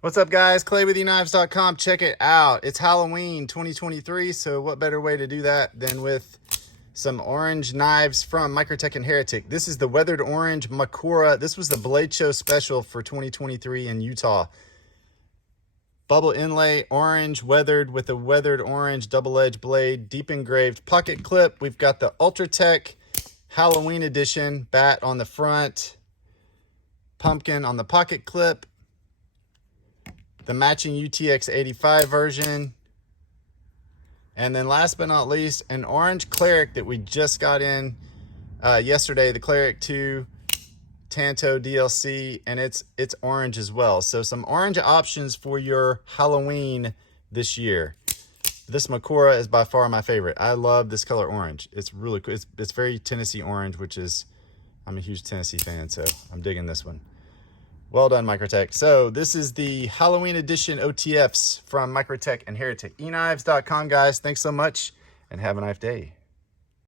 What's up, guys? Clay with EKNIVES.com. Check it out. It's Halloween 2023, so what better way to do that than with some orange knives from Microtech and Heretic. This is the Weathered Orange Makura. This was the Blade Show special for 2023 in Utah. Bubble inlay, orange, weathered with a weathered orange double-edged blade, deep engraved pocket clip. We've got the Ultratech Halloween edition, bat on the front, pumpkin on the pocket clip, the matching UTX 85 version, and then last but not least, an orange Cleric that we just got in yesterday, the Cleric 2 Tanto DLC, and it's orange as well. So some orange options for your Halloween this year. This Makura is by far my favorite. I love this color orange. It's really cool. It's very Tennessee orange, which is, I'm a huge Tennessee fan, so I'm digging this one. Well done, Microtech. So this is the Halloween edition OTFs from Microtech and Heretic. EKNIVES.com, guys. Thanks so much, and have a nice day.